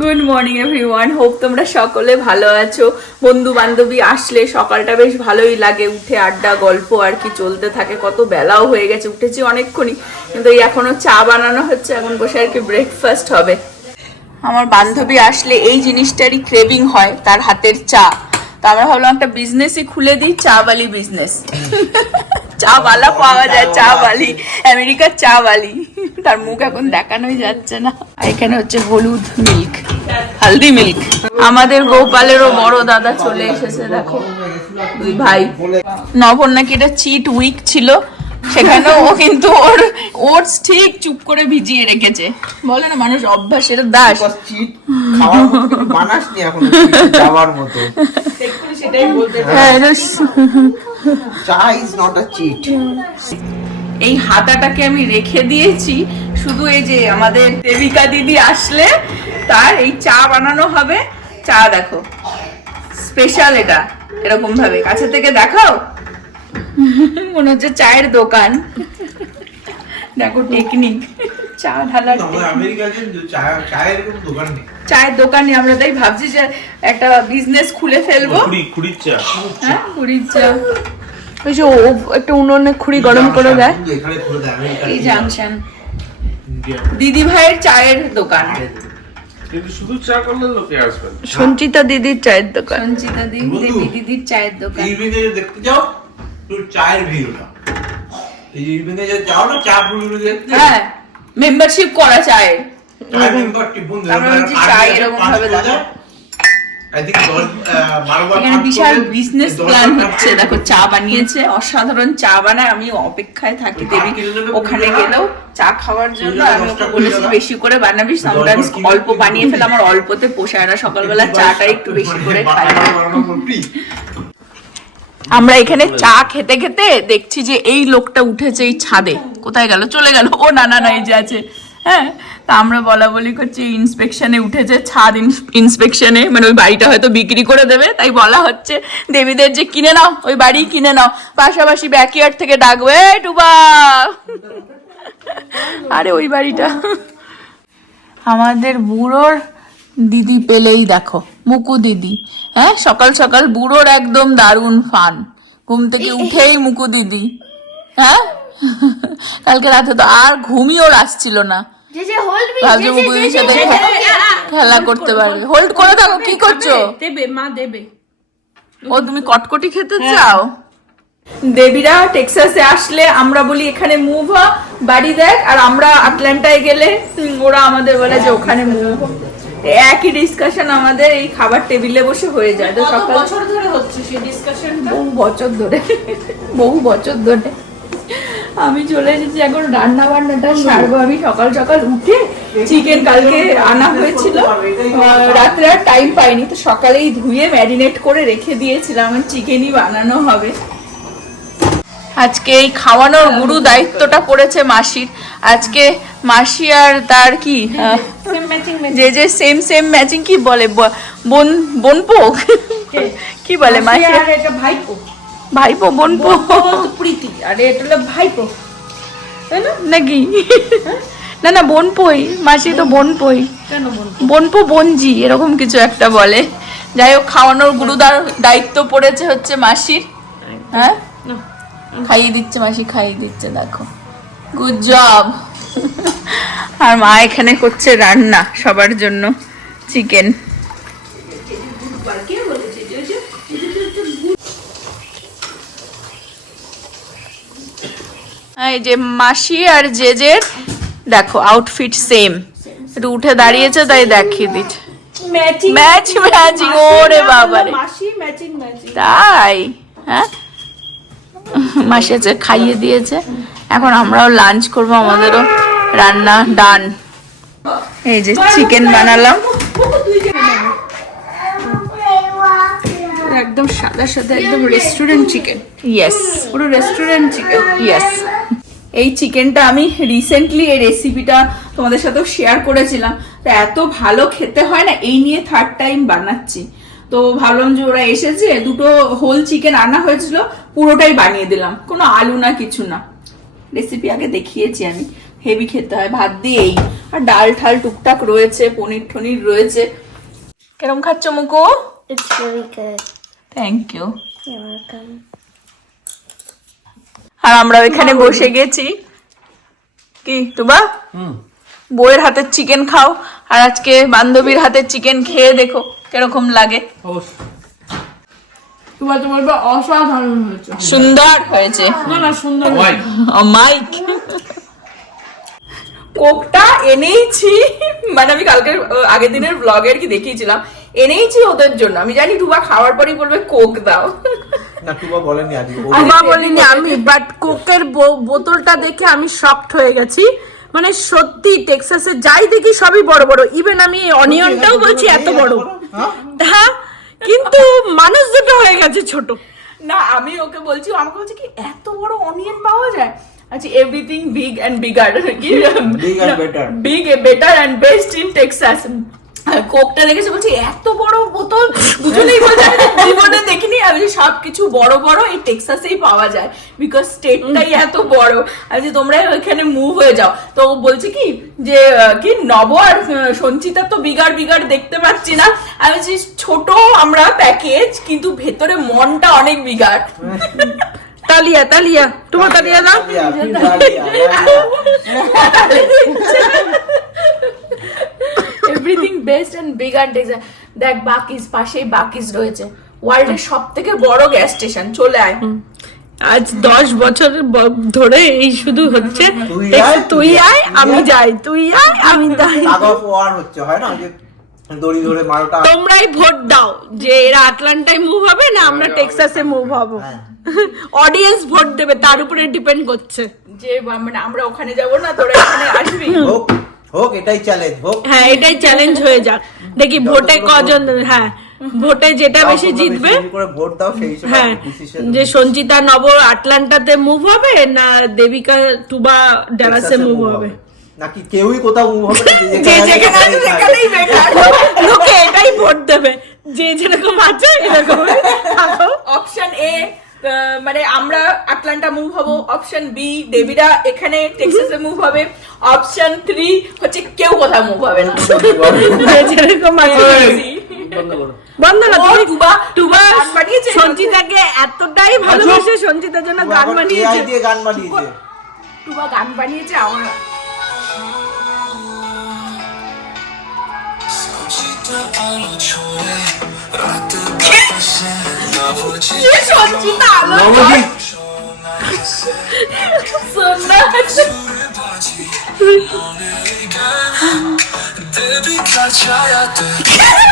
Good morning everyone, hope তোমরা সকলে ভালো আছো। বন্ধু বান্ধবী আসলে সকালটা বেশ ভালোই লাগে, উঠে আড্ডা গল্প আর কি চলতে থাকে। কত বেলাও হয়ে গেছে, উঠেছি অনেকক্ষণই, কিন্তু এই এখনো চা বানানো হচ্ছে, এখন বসে আর কি ব্রেকফাস্ট হবে। আমার বান্ধবী আসলে এই জিনিসটারই ক্রেভিং হয়, তার হাতের চা। তো আমরা ভাবলাম একটা বিজনেসই খুলে দিই, চা বালি বিজনেস। চা বালা পাওয়া যায়, চা বালি, আমেরিকার চা বালি। তার মুখ এখন দেখানোই যাচ্ছে না। আর এখানে হচ্ছে হলুদ মিল্ক, হালদি মিল্ক। আমাদের গোপালেরও বড় দাদা চলে এসেছে, দেখো দুই ভাই। নভর নাকি এটা চিট উইক ছিল, সেখানে ও কিন্তু ওর ওটস ঠিক চুপ করে ভিজিয়ে রেখেছে। বলে না মানুষ অভ্যাসের দাস। চিট খাওয়ার মতো কিছু বানাসনি এখনো, চিট যাওয়ার মতো। সেটাই বলতে চা ইজ নট আ চিট। এই হাতাটাকে আমি রেখে দিয়েছি শুধু এই যে আমাদের দেবিকা দিদি আসলে তার এই চা বানানো হবে। চা দেখো স্পেশাল, এটা এরকম ভাবে কাছে থেকে দেখাও, মনে হচ্ছে চায়ের দোকান। দেখো টেকনিক, চা ঢালার চায়ের দোকান নেই। আমরা তাই ভাবছি যে একটা বিজনেস খুলে ফেলবো। হ্যাঁ, খুঁড়ির চা। ওই যে একটা উনুনে খুঁড়ি গরম করে দেয়, এই জাংশন দিদি ভাইয়ের চায়ের দোকান। শুধু চা করলে লোকে আসবে। সঞ্চিতা দিদির চায়ের দোকান, সঞ্চিতা দিদির চায়ের দোকান। দেখতে যাও তোর চায়ের ভিড় না, এই ইভিনিং এ যাও না চা পুরো দেখতে। হ্যাঁ, মেম্বারশিপ করা চায়ের। বিশাল বিজনেস প্ল্যান হচ্ছে। দেখো চা বানিয়েছে, অসাধারণ চা বানায়। আমি অপেক্ষায় থাকি দেবী ওখানে গেলেও চা খাওয়ার জন্য। আমি ওকে বলেছি বেশি করে বানাবি, সামটাইমস অল্প বানিয়ে ফেলে, আমার অল্পতে পোষায় না। সকালবেলা চাটা একটু বেশি করে খাই। আমরা এখানে চা খেতে খেতে দেখছি যে এই লোকটা উঠেছে এই ছাদে। কোথায় গেল? চলে গেল। ও না না না, এই যে আছে। হ্যাঁ, তা আমরা বলা বলি করছি ইন্সপেকশনে উঠেছে, ছাদ ইন্সপেকশনে, মানে ওই বাড়িটা হয়তো বিক্রি করে দেবে, তাই বলা হচ্ছে দেবীদের যে কিনে নাও, ওই বাড়ি কিনে নাও। পাশাপাশি ব্যাকইয়ার্ড থেকে ডাকবে টুবা, আরে ওই বাড়িটা। আমাদের বুড়োর দিদি পেলেই দেখো, মুকু দিদি। হ্যাঁ, সকাল সকাল বুড়োর একদম দারুণ ফান, ঘুম থেকে উঠেই মুকু দিদি। হ্যাঁ, কালকে রাতে তো আর ঘুমই ওর আসছিল না, ভাবছি মুকু দিদির সাথে খেলা করতে পারবে। হোল্ড করে থাকো, কি করছো? দেবে মা দেবে। ও তুমি কটকটি খেতে চাও? দেবীরা টেক্সাসে আসলে আমরা বলি এখানে মুভ হ, বাড়ি দেখ। আর আমরা আটলান্টায় গেলে ওরা আমাদের বলে যে ওখানে মুভ। একই ডিসকাশন আমাদের এই খাবার টেবিলে বসে হয়ে যায়। তো সকাল বছর ধরে হচ্ছে সেই ডিসকাশন, বহু বছর ধরে আমি চলে এসেছি এখন রান্না বান্নাটা সারবো। আমি সকাল সকাল উঠে চিকেন কালকে আনা হয়েছিল, রাত্রে আর টাইম পাইনি, তো সকালেই ধুয়ে ম্যারিনেট করে রেখে দিয়েছিলাম। চিকেনই বানানো হবে আজকে। এই খাওয়ানোর গুরু দায়িত্বটা পড়েছে মাসির। আজকে মাসি আর তার কি যে সেম সেম ম্যাচিং, কি বলে বোনপো, কি বলে মাসি? ভাইপো, ভাইপো বোনপো প্রীতি, আরে এটা হলো ভাইপো নাকি? না না, বোনপোই, মাসি তো বোনপোই। বোনপো বোনজি এরকম কিছু একটা বলে। যাই হোক, খাওয়ানোর গুরুদার দায়িত্ব পড়েছে হচ্ছে মাসির। হ্যাঁ, খাইয়ে দিচ্ছে মাসি, খাইয়ে দিচ্ছে, দেখো গুড জব। আর মা এখানে করছে রান্না সবার জন্য চিকেন। এই যে মাসি আর জেজের দেখো আউটফিট সেম, একটু উঠে দাঁড়িয়েছে তাই দেখিয়ে দিচ্ছে। ম্যাচিং, ওরে বাবারে, তাই? হ্যাঁ, মাসি আছে খাইয়ে দিয়েছে। এখন আমরাও লাঞ্চ করবো, আমাদেরও রান্না ডান। এই যে চিকেন বানালাম, একদম সাদা সাদা, একদম রেস্টুরেন্ট চিকেন। ইয়েস, পুরো রেস্টুরেন্ট চিকেন। ইয়েস, এই চিকেনটা আমি রিসেন্টলি এই রেসিপিটা তোমাদের সাথেও শেয়ার করেছিলাম। তো এত ভালো খেতে হয় না, এই নিয়ে থার্ড টাইম বানাচ্ছি। তো ভাবলাম যে ওরা এসেছে, দুটো হোল চিকেন আনা হয়েছিল, পুরোটাই বানিয়ে দিলাম, কোনো আলু না কিছু না। রেসিপি আগে দেখিয়েছি আমি। হেভি খেতে হয় ভাত দিয়েই। আর ডাল ঠাল টুকটাক রয়েছে, পনির টনির রয়েছে। কেরম খাচ্ছ মুকু? It's really good. Thank you. You're welcome. আর আমরা এখানে বসে গেছি। কি তুবা বউয়ের হাতের চিকেন খাও, আর আজকে বান্ধবীর হাতের চিকেন খেয়ে দেখো কিরকম লাগে। তোমার তো বলবে অসাধারণ হয়েছে। সুন্দর হয়েছে। না না সুন্দর মাইক কোকটা এনেইছি, মানে আমি কালকে আগের দিনের ব্লগে আর কি দেখিয়েছিলাম, এনেইছি ওদের জন্য। আমি জানি টুবা খাওয়ার পরেই বলবে কোক দাও। না টুবা বলেনি আজকে। মা বলিনি আমি, বাট কোকের বোতলটা দেখে আমি শকড হয়ে গেছি। মানে সত্যি টেক্সাসে যাই দেখি সবই বড় বড়, ইভেন আমি অনিয়নটাও বলছি এত বড়, হ্যাঁ, কিন্তু মানুষ দুটো হয়ে গেছে ছোট। না আমি ওকে বলছি, ও আমাকে বলছে কি এত বড় অনিয়ন পাওয়া যায়? আচ্ছা এভরিথিং বিগ এন্ড বিগার, কি Big and better. Big better and best in Texas. কোকটা দেখেছে বলছি এত বড় বোতল, দুজনেই বলছে আমি তো জীবনে দেখিনি। আমি বলছি, সবকিছু বড় বড় এই টেক্সাসেই পাওয়া যায়, বিকজ স্টেটটাই এত বড়। আমি বলছি তোমরা ওইখানে মুভ হয়ে যাও। তো ও বলছে কি যে কি নব আর সঞ্চিতা তো বিগার বিগার দেখতে পাচ্ছি না। আমি বলছি ছোট আমরা প্যাকেজ, কিন্তু ভেতরে মনটা অনেক বিগার। তালিয়া তালিয়া তোমার তালিয়া দাও। Everything best and big and দেখ বাকিস, পাশেই বাকিস রয়েছে, ওয়ার্ল্ডের সব থেকে বড় গ্যাস স্টেশন। চলে আয়। আজ 10 বছর ধরে এই শুধু হচ্ছে তুই আয় আমি যাই, তুই আয় আমি যাই। টাগ অফ ওয়ার হচ্ছে, হয় না যে দড়ি ধরে মারোটা। তোমরাই ভোট দাও যে এরা আটলান্টায় মুভ হবে না আমরা টেক্সাসে মুভ হব। অডিয়েন্স ভোট দেবে, তার উপরে ডিপেন্ড করছে যে মানে আমরা ওখানে যাব না, তোরা এখানে আসবি। হোক হোক, এটাই চ্যালেঞ্জ হোক। হ্যাঁ এটাই চ্যালেঞ্জ হয়ে যাক, দেখি ভোটে কজন, হ্যাঁ ভোটে যেটা বেশি জিতবে। করে ভোট দাও, সেই হিসেবে হ্যাঁ ডিসিশন যে সঞ্চিতা নব আটলান্টাতে মুভ হবে না দেবিকা টুবা ডালাসে মুভ হবে, নাকি কেউই কোথাও মুভ হবে না, যে যেখানে আছে সেখানেই বেটার। লোকে এটাই ভোট দেবে, যে যেরকম আছে এরকম থাকো। অপশন এ মানে আমরা আটলান্টা মুভ হব, অপশন বি দেবীরা এখানে টেক্সাসে মুভ হবে, অপশন 3 হচ্ছে কেউ কোথাও মুভ হবে না। যে যেরকম আছে বন্ধ না। ও তুমি টুবা টুবা গান বানিয়েছে। সঞ্চিতাকে এতটাই ভালোবাসে, সঞ্চিতার জন্য গান বানিয়েছে। দিয়ে গান বানিয়েছে। টুবা গান বানিয়েছে আমরা। ये সঞ্চিতা আলো শোন না।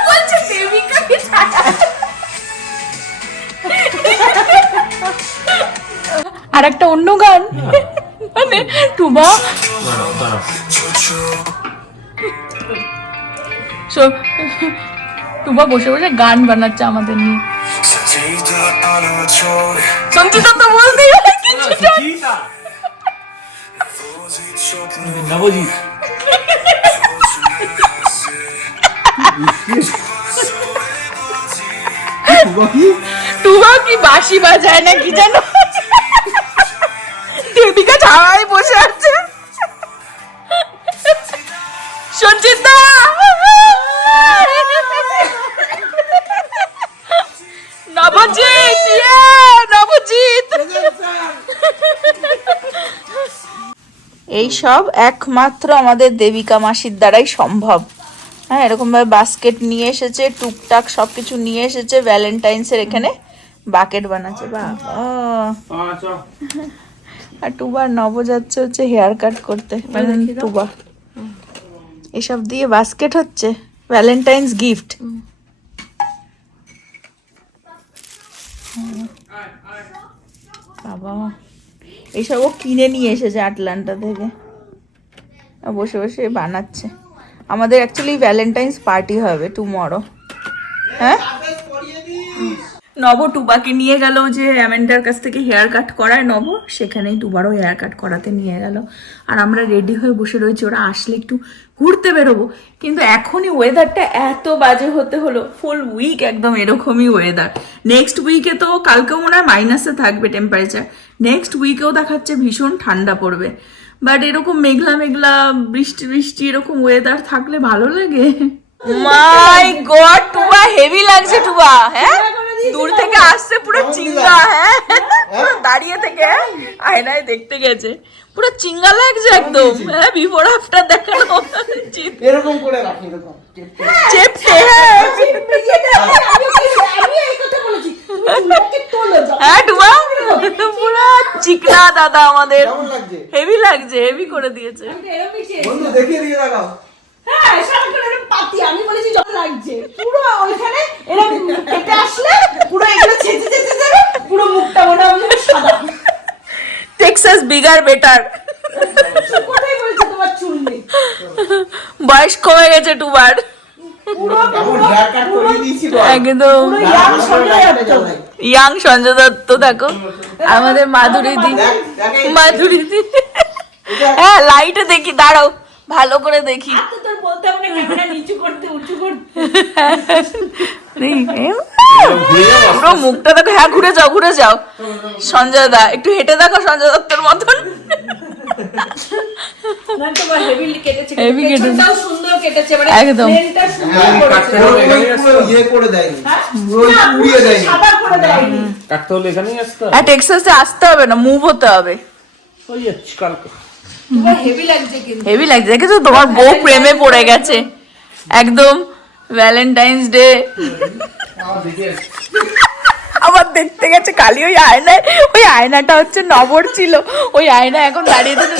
বলছে দেবিকাকে ছাড়া। আর একটা অন্য গান, মানে টুবা টুবা বসে বসে গান বানাচ্ছে আমাদের নিয়ে। সঞ্চিতা তো বলতেই হবে কিছুটা। নবজিৎ টুবা কি বাঁশি বাজায় না কি জানো, দেবিকা ছাড়াই বসে আছে। সঞ্চিতা নবজিৎ, নবজিৎ। এই সব একমাত্র আমাদের দেবিকা মাসির দ্বারাই সম্ভব। হ্যাঁ এরকম ভাবে বাস্কেট নিয়ে এসেছে, টুকটাক সবকিছু নিয়ে এসেছে। ভ্যালেন্টাইন্সের এখানে বাকেট বানাচ্ছে, বাবা। আর টুবার নব যাচ্ছে হচ্ছে হেয়ার কাট করতে, মানে টুবা এসব দিয়ে বাস্কেট হচ্ছে ভ্যালেন্টাইন্স গিফট। বাবা এইসব ও কিনে নিয়ে এসেছে আটলান্টা থেকে, বসে বসে বানাচ্ছে। আমাদের অ্যাকচুয়ালি ভ্যালেন্টাইন্স পার্টি হবে টুমরো। হ্যাঁ নব টুবাকে নিয়ে গেল যে অ্যামেন্ডার কাছ থেকে হেয়ার কাট করায় নব, সেখানেই টুবারও হেয়ার কাট করাতে নিয়ে গেল। আর আমরা রেডি হয়ে বসে রয়েছি, ওরা আসলে একটু ঘুরতে বেরোবো। কিন্তু এখনই ওয়েদারটা এত বাজে হতে হলো, ফুল উইক একদম এরকমই ওয়েদার। নেক্সট উইকে তো কালকেও মনে হয় মাইনাসে থাকবে টেম্পারেচার, নেক্সট উইকেও দেখাচ্ছে ভীষণ ঠান্ডা পড়বে। বাট এরকম মেঘলা মেঘলা বৃষ্টি বৃষ্টি এরকম ওয়েদার থাকলে ভালো লাগে। মাই গড, টুবা হেভি লাগছে টুবা। হ্যাঁ, দূর থেকে আসছে পুরো চিঙ্গা। হ্যাঁ, পুরো দাঁড়িয়ে থেকে আয়নায় দেখতে গেছে, পুরো চিঙ্গা লাগছে একদম। হ্যাঁ, বিফোর আফটার দেখানো এরকম করে রাখি, এরকম চেপটে। হ্যাঁ টুবা পুরো চিকনা দাদা আমাদের, কেমন লাগছে হেভি লাগছে, হেভি করে দিয়েছে। বন্ধু? দেখিয়ে দিয়ে দেখাও। হ্যাঁ, সারাক্ষণ এরকম পাতি, আমি বলেছি যত লাগছে পুরো ওইখানে এরকম কেটে আসলে পুরো এগুলো ছেঁচে ছেঁচে দেবে, পুরো মুখটা মনে হবে যেন সাদা। Texas bigger better. কোথায় বলছে তোমার চুল নেই? বয়স কমে গেছে টুবার পুরো কেমন হেয়ার কাট করে দিয়েছি বল। একদম। পুরো ইয়াং সঞ্জয় দত্ত। ইয়াং সঞ্জয় দত্ত দেখো, আমাদের মাধুরী দি, দেখ, দেখ, মাধুরী দি। হ্যাঁ, লাইটে দেখি, দাঁড়াও ভালো করে দেখি। আর তো তোর বলতে হবে না ক্যামেরা নিচু করতে উঁচু করতে। পুরো মুখটা দেখো। হ্যাঁ, ঘুরে যাও ঘুরে যাও সঞ্জয় দা, একটু হেঁটে দেখো সঞ্জয় দত্তের মতন। না তোমার হেভি কেটেছে, Heavy কেটেছে। পেছনটাও সুন্দর কেটেছে, মানে একদম। প্লেনটা সুন্দর হ্যাঁ, করেছে। পুরো ইয়ে করে দেয়নি, পুরো না, পুড়িয়ে দেয়নি। সাদা করে দেয়নি। কাটতে হলে এখানেই আসতে হবে। হ্যাঁ, টেক্সাসে আসতে হবে না, মুভ হতে হবে। ওই যাচ্ছি কালকে। তোমার হেভি লাগছে কিন্তু। হেভি লাগছে, দেখেছো তোমার বউ প্রেমে পড়ে গেছে একদম। ভ্যালেন্টাইন্স ডে আবার দেখতে গেছে কালি ওই আয়নায়। ওই আয়নাটা হচ্ছে নবর ছিল, ওই আয়না এখন দাঁড়িয়ে থেকে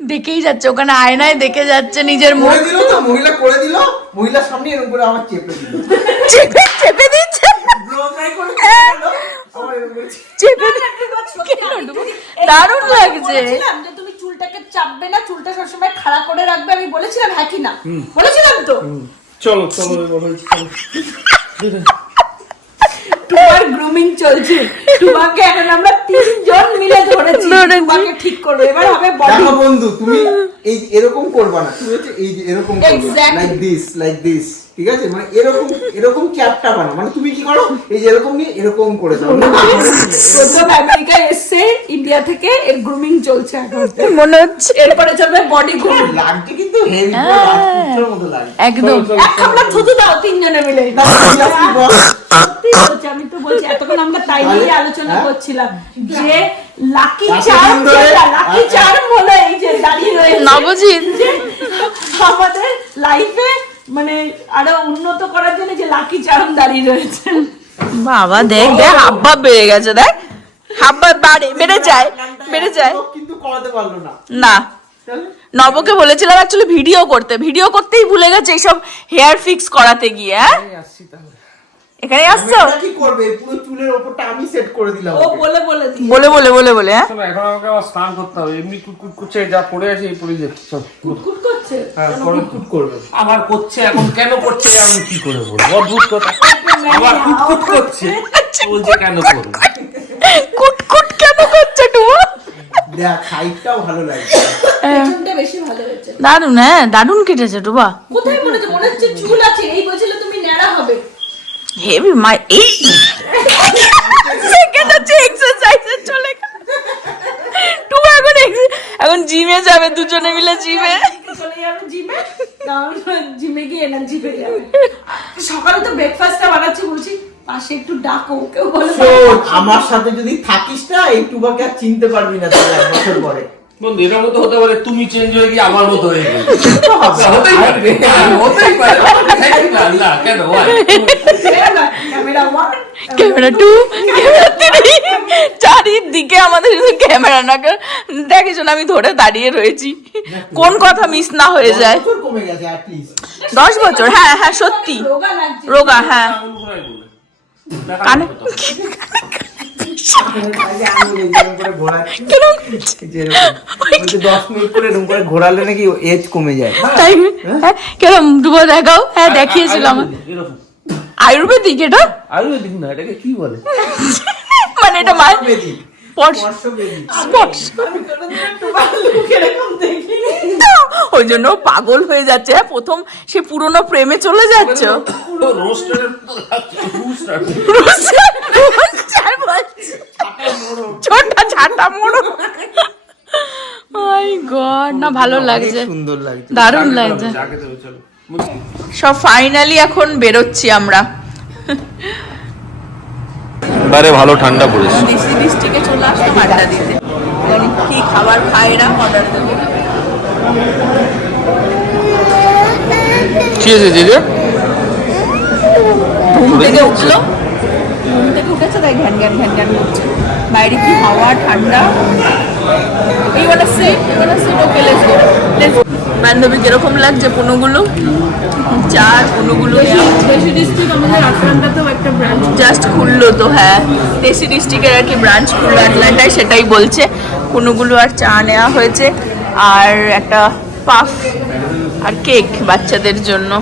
দেখেই যাচ্ছে, ওখানে আয়নায় দেখে যাচ্ছে নিজের মুখ। করে দিল তো, মহিলা করে দিল, মহিলার সামনে এরকম করে আমার চেপে দিল, চেপে চেপে দিচ্ছে, ব্লো ড্রাই করে হ্যাঁ। দিল, আমার এরকম করে চেপে দারুণ লাগছে। বলেছিলাম যে তুমি চুলটাকে চাপবে না, চুলটা সবসময় খাড়া করে রাখবে, আমি বলেছিলাম হ্যাঁ কি না? বলেছিলাম তো। চলো চলো এবার চলো। তোমার গ্রুমিং চলছে, তোমাকে এখন আমরা 3 জন মিলে ধরেছি তোমাকে ঠিক করবে। এবার হবে বডি। দেখো বন্ধু, তুমি এই এরকম করবা না, তুমি হচ্ছে এই যে এরকম করবে, Exactly. লাইক দিস, ঠিক আছে? মানে এরকম এরকম চ্যাপটা বানা, মানে তুমি কি করো, এই যে এরকম নিয়ে এরকম করে দাও। প্রথম আমেরিকায় এসে ইন্ডিয়া থেকে এর গ্রুমিং চলছে এখন। মনে হচ্ছে এরপরে চলবে বডি গ্রুমিং। লাগছে কিন্তু হেভি, রাজপুত্রের মতো লাগে। একদম। এক কামড়া থুতু দাও 3 জনে মিলে। সত্যি বলছি, আমি তো বলছি এতক্ষণ আমরা তাই নিয়ে আলোচনা করছিলাম যে লাকি চার্ম, লাকি চার্ম হলো এই যে দাঁড়িয়ে রয়েছে নবজিৎ যে আমাদের লাইফে মানে আরো উন্নত করার জন্য যে লাকি চার্ম দাঁড়িয়ে রয়েছে। বাবা দেখ দেখ, হাব্বা বেড়ে গেছে, দেখ হাব্বা বেড়ে যায় বেড়ে যায়। কিন্তু করাতে পারলো না। না, নবকে বলেছিলাম অ্যাকচুয়ালি ভিডিও করতেই ভুলে গেছে এইসব হেয়ার ফিক্স করাতে গিয়ে। হ্যাঁ, এখানে আসছো আমরা কি করবে, পুরো চুলের ওপরটা আমি সেট করে দিলাম ও ওকে। বলে বলে বলে বলে। হ্যাঁ, চলো এখন আমাকে আবার স্নান করতে হবে, এমনি কুটকুট করছে, যা পড়ে আছে এই পড়ে যাচ্ছে। চল কুটকুট করছে। হ্যাঁ কুটকুট করবে, আবার করছে, এখন কেন করছে আমি কি করে বলবো, অদ্ভুত কথা। আবার কুটকুট করছে, বলছে কেন করবে। কুটকুট কেন করছে টুমা? দেখ সাইডটাও ভালো লাগে। পেছনটা বেশি ভালো হয়েছে। দারুন, হ্যাঁ দারুন কেটেছে টুবা। কোথায় মনে হচ্ছে চুল আছে, এই বলছিল তুমি ন্যাড়া হবে। হেভি মাই এই সেকেন্ড হচ্ছে এক্সারসাইজে চলে গেল টুবা। এখন জিমে যাবে, দুজনে মিলে জিমে। চলে যাবে জিমে, তারপর জিমে গিয়ে এনার্জি পেয়ে যাবে। সকালে তো ব্রেকফাস্টটা বানাচ্ছি, বলছি পাশে একটু ডাকো, কেউ বলে শোন, আমার সাথে যদি থাকিস না, এই টুবাকে আর চিনতে পারবি না তুই 1 বছর পরে। বন্ধু এটার মতো হতে পারে তুমি চেঞ্জ হয়ে গিয়ে আমার মতো হয়ে গেলে, তো হবে। হতেই পারে, হতেই পারে। না কেন হয়? ক্যামেরা 1 ক্যামেরা 2 ক্যামেরা 3 চারিদিকে আমাদের শুধু ক্যামেরা। না দেখিস না, আমি ধরে দাঁড়িয়ে রয়েছি, কোন কথা মিস না হয়ে যায়। 10 বছর কমে গেছে at least। 10 বছর, হ্যাঁ হ্যাঁ সত্যি রোগা লাগছে। রোগা। হ্যাঁ, আঙুল ঘোরায় বলে। কানে আগে আঙুল এরকম করে ঘোরাচ্ছি। এই যে এরকম। বলছে 10 মিনিট করে এরকম করে ঘোরালে নাকি এজ কমে যায়। তাই হ্যাঁ, কেরম ডুবো দেখাও। হ্যাঁ দেখিয়েছিলাম, এরকম আয়ুর্বেদিক এটা। আয়ুর্বেদিক না, এটাকে কি বলে? মানে এটা মা বেদি, স্পর্শ স্পর্শ বেদি। স্পর্শ। এরকম দেখিনি। ওই জন্য পাগল হয়ে যাচ্ছে। হ্যাঁ, প্রথম সে পুরনো প্রেমে চলে যাচ্ছে। রোস্টারের ছোটা ছাটা মোড়ো। মাই গড, না ভালো লাগছে, সুন্দর লাগছে। দারুণ লাগছে। সব ফাইনালি এখন বেরোচ্ছি আমরা। বারে ভালো ঠান্ডা পড়েছে। দেশি ডিস্ট্রিক্টে চলে আসলাম আড্ডা দিতে। জানি কি খাবার খাই না, অর্ডার দেবো। কি হয়েছে দিদি? ঘুম থেকে উঠলো, ঘুম থেকে উঠেছে তাই ঘ্যান ঘ্যান ঘ্যান ঘ্যান করছে। বাইরে কি হাওয়া, ঠান্ডা। এই ওয়ালা সিট ওকে, লেটস গো। বান্ধবী কিরকম লাগছে পুনুগুলো? চার পুনুগুলো দেশি ডিস্ট্রিক্ট আমাদের আটলান্টাতেও একটা ব্রাঞ্চ জাস্ট খুললো তো। হ্যাঁ, দেশি ডিস্ট্রিক্টের আর কি ব্রাঞ্চ খুললো আটলান্টায়, সেটাই বলছে। পুনুগুলো আর চা নেওয়া হয়েছে, আর একটা পাফ আর কেক বাচ্চাদের জন্য।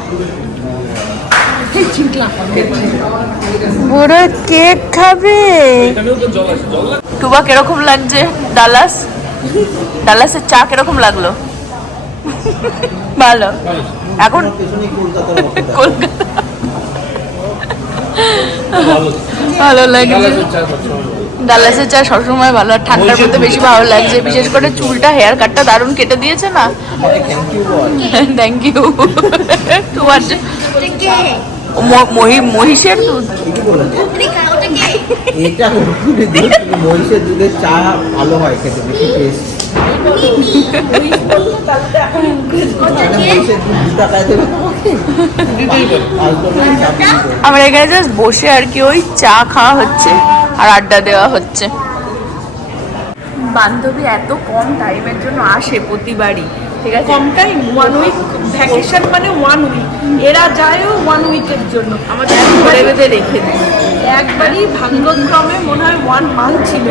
পুরো কেক খাবে। টুবা কিরকম লাগছে? ডালাসের চা কিরকম লাগলো? ভালো। এখন কলকাতা ভালো লাগছে। ডালাসের চা সবসময় ভালো, আর ঠান্ডার মধ্যে বেশি ভালো লাগছে। বিশেষ করে চুলটা, হেয়ার কাটটা দারুণ কেটে দিয়েছে না। Thank you. তোমার মহিষের দুধ। এটা উটকুটের দুধ, কিন্তু মহিষের দুধের চা ভালো হয় খেতে, বেশি টেস্ট। মহিষের দুধ 2 টাকায় দেবে তোমাকে। আমরা এখানে জাস্ট বসে আর কি ওই চা খাওয়া হচ্ছে আর আড্ডা দেওয়া হচ্ছে। বান্ধবী এত কম টাইমের জন্য আসে প্রতিবারই, ঠিক আছে? কম টাইম, 1 উইক ভ্যাকেশন, মানে 1 উইক। এরা যায়ও 1 উইকের জন্য, আমাদের ঘরে বেঁধে রেখে দিই একবারই ভাগ্যক্রমে মনে হয় 1 মান্থ ছিল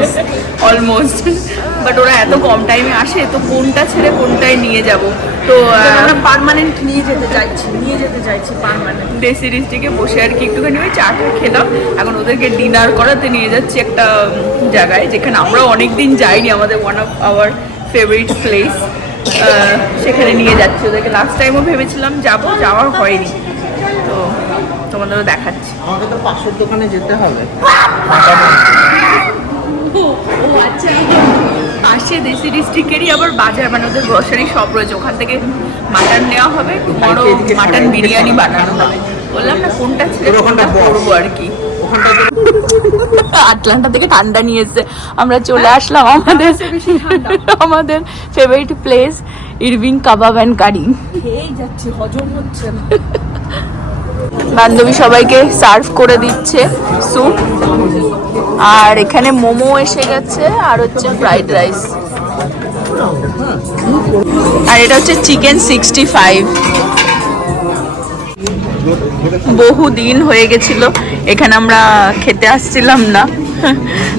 অলমোস্ট। বাট ওরা এত কম টাইমে আসে, তো কোনটা ছেড়ে কোনটায় নিয়ে যাব? তো আমরা পার্মানেন্ট নিয়ে যেতে চাইছি পার্মানেন্ট। দেশি ডিস্ট্রিক্টে বসে আর কি একটুখানি ওই চাটা খেলাম। এখন ওদেরকে ডিনার করাতে নিয়ে যাচ্ছি একটা জায়গায়, যেখানে আমরা অনেকদিন যাইনি, আমাদের one of our favourite place. সেখানে নিয়ে যাচ্ছি ওদেরকে। লাস্ট টাইমও ভেবেছিলাম যাওয়া হয়নি, তো তোমাদেরও দেখাচ্ছি। আমাকে তো পাশের দোকানে যেতে হবে। ও আচ্ছা, পাশে দেশি ডিস্ট্রিক্টেরই আবার বাজার, মানে ওদের গ্রসারি শপ রয়েছে, ওখান থেকে মাটন নেওয়া হবে, বড় মাটন বিরিয়ানি বানানো হবে। বললাম না কোনটা ছেড়ে কোনটা করবো আর কি। আটলান্টা থেকে ঠান্ডা নিয়ে এসছে, আমরা চলে আসলাম আমাদের favourite place Irving Kebab and Curry. খেয়েই যাচ্ছি, হজম হচ্ছে না। বান্ধবী সবাইকে সার্ভ করে দিচ্ছে স্যুপ, আর এখানে মোমো এসে গেছে, আর হচ্ছে ফ্রাইড রাইস, আর এটা হচ্ছে চিকেন 65। বহু দিন হয়ে গেছিল এখানে আমরা খেতে আসছিলাম না,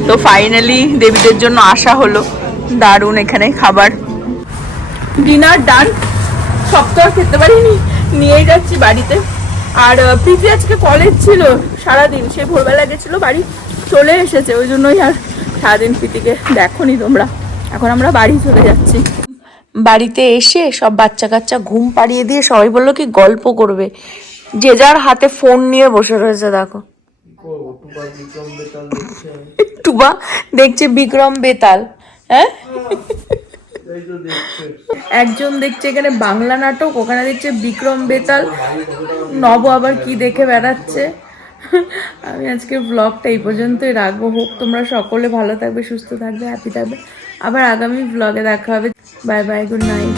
তো ফাইনালি দেবীদের জন্য আসা হলো। দারুণ এখানে খাবার। ডিনার ডান, সব তো আর খেতে পারিনি, নিয়ে যাচ্ছি বাড়িতে। আর প্রীতি আজকে কলেজ ছিল সারাদিন, সে ভোরবেলা গেছিল, বাড়ি চলে এসেছে, ওই জন্যই আর সারাদিন প্রীতিকে দেখোনি তোমরা। এখন আমরা বাড়ি চলে যাচ্ছি। বাড়িতে এসে সব বাচ্চা কাচ্চা ঘুম পাড়িয়ে দিয়ে সবাই বললো কি গল্প করবে, যে যার হাতে ফোন নিয়ে বসে রয়েছে। দেখো টুবা দেখছে বিক্রম বেতাল। হ্যাঁ, একজন দেখছে এখানে বাংলা নাটক, ওখানে দেখছে বিক্রম বেতাল, নব আবার কি দেখে বেড়াচ্ছে। আমি আজকে ব্লগটা এই পর্যন্তই রাখবো। হোক তোমরা সকলে ভালো থাকবে, সুস্থ থাকবে, হ্যাপি থাকবে। আবার আগামী ব্লগে দেখা হবে। Bye bye, good night.